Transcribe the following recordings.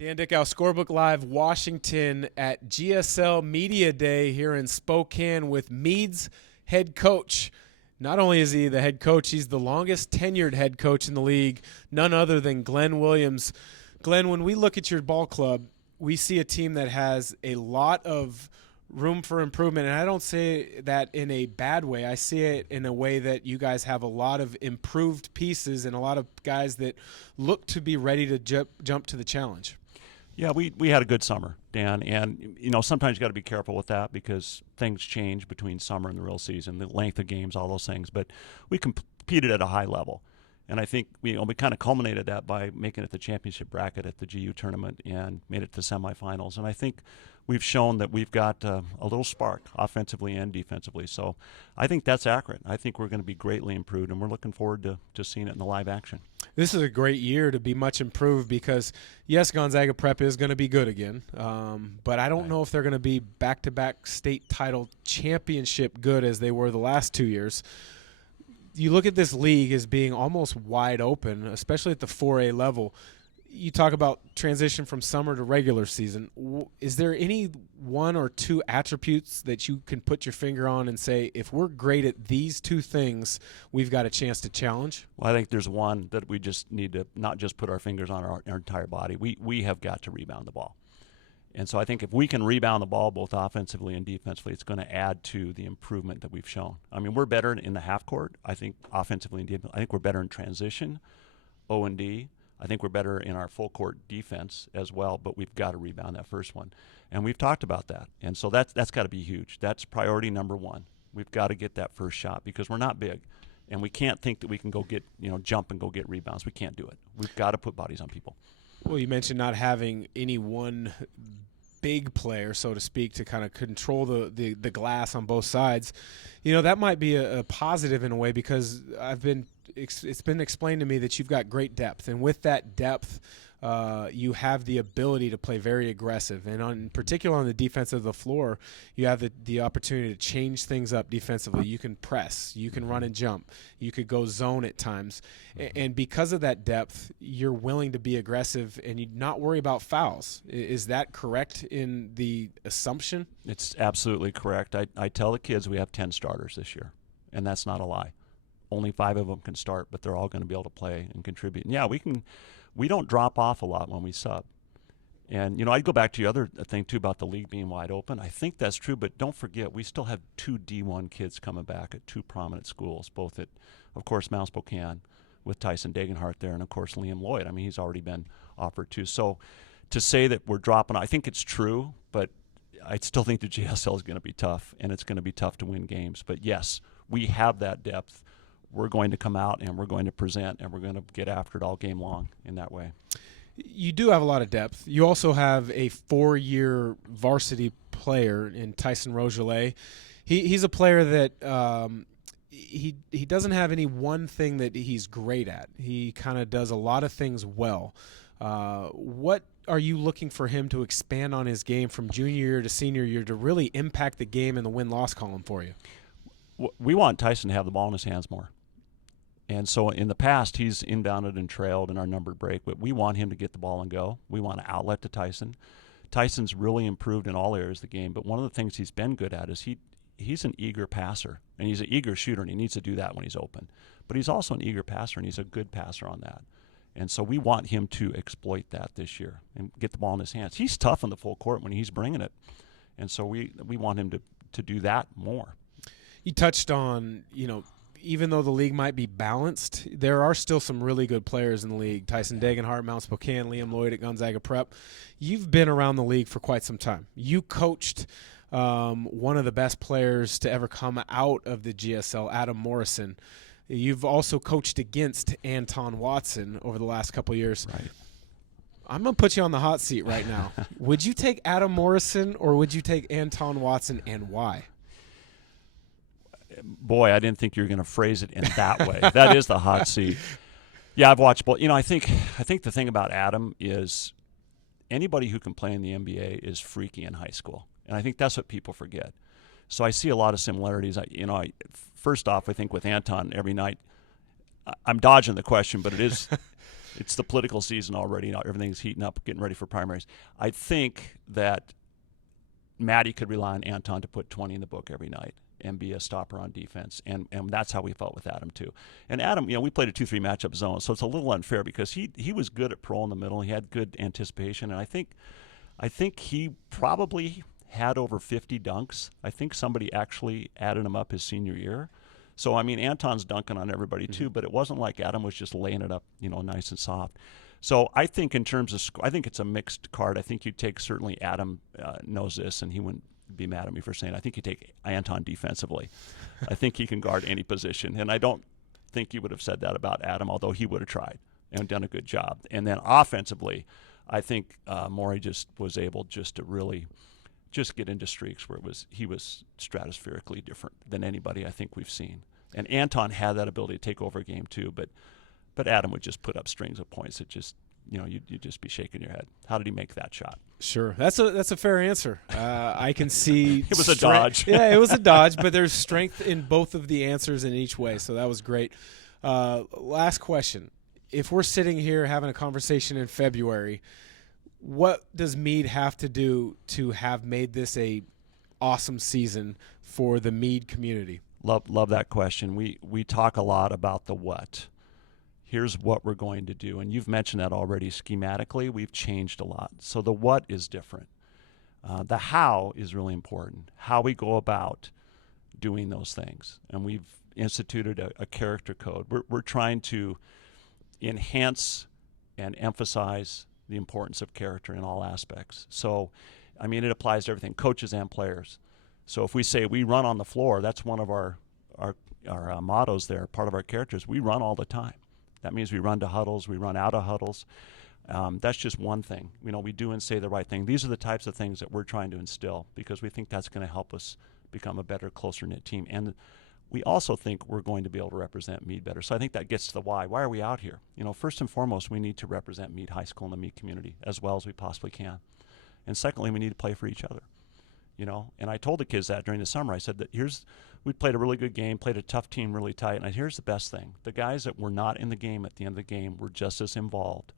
Dan Dickau, Scorebook Live, Washington at GSL Media Day here in Spokane with Mead's head coach. Not only is he the head coach, he's the longest tenured head coach in the league, none other than Glenn Williams. Glenn, when we look at your ball club, we see a team that has a lot of room for improvement, and I don't say that in a bad way. I see it in a way that you guys have a lot of improved pieces and a lot of guys that look to be ready to jump to the challenge. Yeah, we had a good summer, Dan, and sometimes you got to be careful with that because things change between summer and the real season, the length of games, all those things. But we competed at a high level, and I think we kind of culminated that by making it the championship bracket at the GU tournament and made it to semifinals. And I think we've shown that we've got a little spark offensively and defensively. So I think that's accurate. I think we're going to be greatly improved, and we're looking forward to seeing it in the live action. This is a great year to be much improved because, yes, Gonzaga Prep is going to be good again, but I don't know if they're going to be back-to-back state title championship good as they were the last 2 years. You look at this league as being almost wide open, especially at the 4A level. You talk about transition from summer to regular season. Is there any one or two attributes that you can put your finger on and say, if we're great at these two things, we've got a chance to challenge? Well, I think there's one that we just need to not just put our fingers on our entire body. We have got to rebound the ball. And so I think if we can rebound the ball both offensively and defensively, it's going to add to the improvement that we've shown. I mean, we're better in the half court, I think, offensively and defensively. I think we're better in transition, O&D. I think we're better in our full court defense as well, but we've got to rebound that first one. And we've talked about that. And so that's got to be huge. That's priority number one. We've got to get that first shot because we're not big. And we can't think that we can go get, jump and go get rebounds. We can't do it. We've got to put bodies on people. Well, you mentioned not having any one big player, so to speak, to kind of control the glass on both sides. That might be a positive in a way because it's been explained to me that you've got great depth, and with that depth, you have the ability to play very aggressive, and in particular on the defense of the floor, you have the opportunity to change things up defensively. You can press, you can run and jump, you could go zone at times, and because of that depth, you're willing to be aggressive and you not worry about fouls. Is that correct in the assumption? It's absolutely correct. I tell the kids we have 10 starters this year, and that's not a lie. Only 5 of them can start, but they're all going to be able to play and contribute. And yeah, we don't drop off a lot when we sub. And, I'd go back to the other thing, too, about the league being wide open. I think that's true, but don't forget, we still have 2 D1 kids coming back at 2 prominent schools, both at, of course, Mount Spokane with Tyson Degenhart there, and, of course, Liam Lloyd. I mean, he's already been offered, too. So to say that we're dropping, I think it's true, but I still think the GSL is going to be tough, and it's going to be tough to win games. But, yes, we have that depth. We're going to come out and we're going to present and we're going to get after it all game long in that way. You do have a lot of depth. You also have a 4-year varsity player in Tyson Rogelet. He's a player that he doesn't have any one thing that he's great at. He kind of does a lot of things well. What are you looking for him to expand on his game from junior year to senior year to really impact the game in the win-loss column for you? We want Tyson to have the ball in his hands more. And so in the past, he's inbounded and trailed in our numbered break, but we want him to get the ball and go. We want an outlet to Tyson. Tyson's really improved in all areas of the game, but one of the things he's been good at is he's an eager passer, and he's an eager shooter, and he needs to do that when he's open. But he's also an eager passer, and he's a good passer on that. And so we want him to exploit that this year and get the ball in his hands. He's tough on the full court when he's bringing it, and so we want him to do that more. You touched on, even though the league might be balanced, there are still some really good players in the league. Tyson Degenhart, Mount Spokane, Liam Lloyd at Gonzaga Prep. You've been around the league for quite some time. You coached one of the best players to ever come out of the GSL, Adam Morrison. You've also coached against Anton Watson over the last couple of years. Right. I'm going to put you on the hot seat right now. Would you take Adam Morrison or would you take Anton Watson, and why? Boy, I didn't think you were going to phrase it in that way. That is the hot seat. Yeah, I've watched both. I think the thing about Adam is anybody who can play in the NBA is freaky in high school, and I think that's what people forget. So I see a lot of similarities. First off, I think with Anton every night, I'm dodging the question, but it is It's the political season already. Now everything's heating up, getting ready for primaries. I think that Maddie could rely on Anton to put 20 in the book every night and be a stopper on defense, and that's how we felt with Adam too. And Adam, we played a 2-3 matchup zone, so it's a little unfair because he was good at pro in the middle. He had good anticipation, and I think he probably had over 50 dunks. I think somebody actually added him up his senior year. So Anton's dunking on everybody too, but it wasn't like Adam was just laying it up, nice and soft. So I think in terms of I think it's a mixed card. I think you take certainly Adam knows this, and he wouldn't be mad at me for saying. I think you take Anton defensively. I think he can guard any position, and I don't think you would have said that about Adam, although he would have tried and done a good job. And then offensively, I think Maury just was able just to really just get into streaks where he was stratospherically different than anybody I think we've seen. And Anton had that ability to take over a game too, but Adam would just put up strings of points that just you'd just be shaking your head. How did he make that shot? Sure, that's a fair answer. I can see it was a dodge. Yeah, it was a dodge, but there's strength in both of the answers in each way, so that was great. Last question: if we're sitting here having a conversation in February, what does Mead have to do to have made this a awesome season for the Mead community? Love that question. We talk a lot about the what. Here's what we're going to do. And you've mentioned that already. Schematically, we've changed a lot. So the what is different. The how is really important. How we go about doing those things. And we've instituted a character code. We're trying to enhance and emphasize the importance of character in all aspects. So, it applies to everything, coaches and players. So if we say we run on the floor, that's one of our mottos there, part of our characters. We run all the time. That means we run to huddles, we run out of huddles. That's just one thing. We do and say the right thing. These are the types of things that we're trying to instill because we think that's going to help us become a better, closer-knit team. And we also think we're going to be able to represent Mead better. So I think that gets to the why. Why are we out here? First and foremost, we need to represent Mead High School and the Mead community as well as we possibly can. And secondly, we need to play for each other. And I told the kids that during the summer. I said that we played a really good game, played a tough team really tight, and here's the best thing. The guys that were not in the game at the end of the game were just as involved,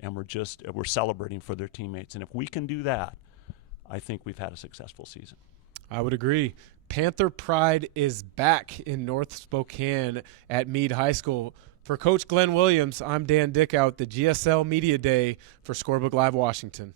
and we're celebrating for their teammates. And if we can do that, I think we've had a successful season. I would agree. Panther Pride is back in North Spokane at Mead High School. For Coach Glenn Williams, I'm Dan Dickau at the GSL Media Day for Scorebook Live Washington.